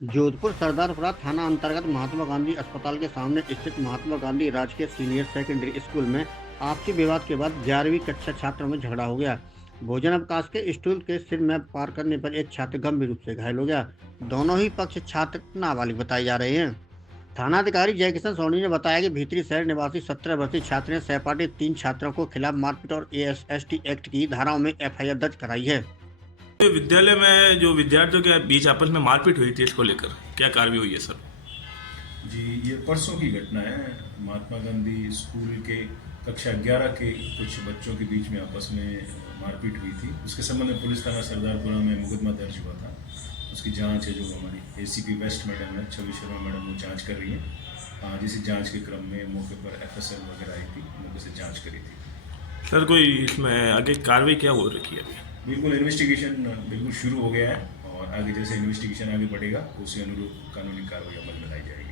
जोधपुर सरदारपुरा थाना अंतर्गत महात्मा गांधी अस्पताल के सामने स्थित महात्मा गांधी राजकीय सीनियर सेकेंडरी स्कूल में आपसी विवाद के बाद 11वीं कक्षा छात्रों में झगड़ा हो गया। भोजन अवकाश के स्टूल के सिर में पार करने पर एक छात्र गंभीर रूप से घायल हो गया। दोनों ही पक्ष छात्र नाबालिग बताए जा रहे हैं। थानाधिकारी जयकिशन सोनी ने बताया कि भीतरी शहर निवासी 17 वर्षीय छात्र ने सहपाठी 3 छात्रों को खिलाफ मारपीट और एएसएसटी एक्ट की धाराओं में एफआईआर दर्ज कराई है। विद्यालय में जो विद्यार्थियों के बीच आपस में मारपीट हुई थी, इसको लेकर क्या कार्रवाई हुई है सर? जी, ये परसों की घटना है। महात्मा गांधी स्कूल के कक्षा 11 के कुछ बच्चों के बीच में आपस में मारपीट हुई थी। उसके संबंध में पुलिस थाना सरदारपुरा में मुकदमा दर्ज हुआ था। उसकी जांच है, जो हमारी एसीपी वेस्ट मैडम है, छवि शर्मा मैडम, वो जांच कर रही हैं। जिस जांच के क्रम में मौके पर एफएसएल वगैरह आई थी, मौके से जांच करी थी। सर कोई इसमें आगे कार्रवाई क्या हो रखी है अभी? बिल्कुल इन्वेस्टिगेशन बिल्कुल शुरू हो गया है, और आगे जैसे इन्वेस्टिगेशन आगे बढ़ेगा उसी अनुरूप कानूनी कार्रवाई अमल में लाई जाएगी।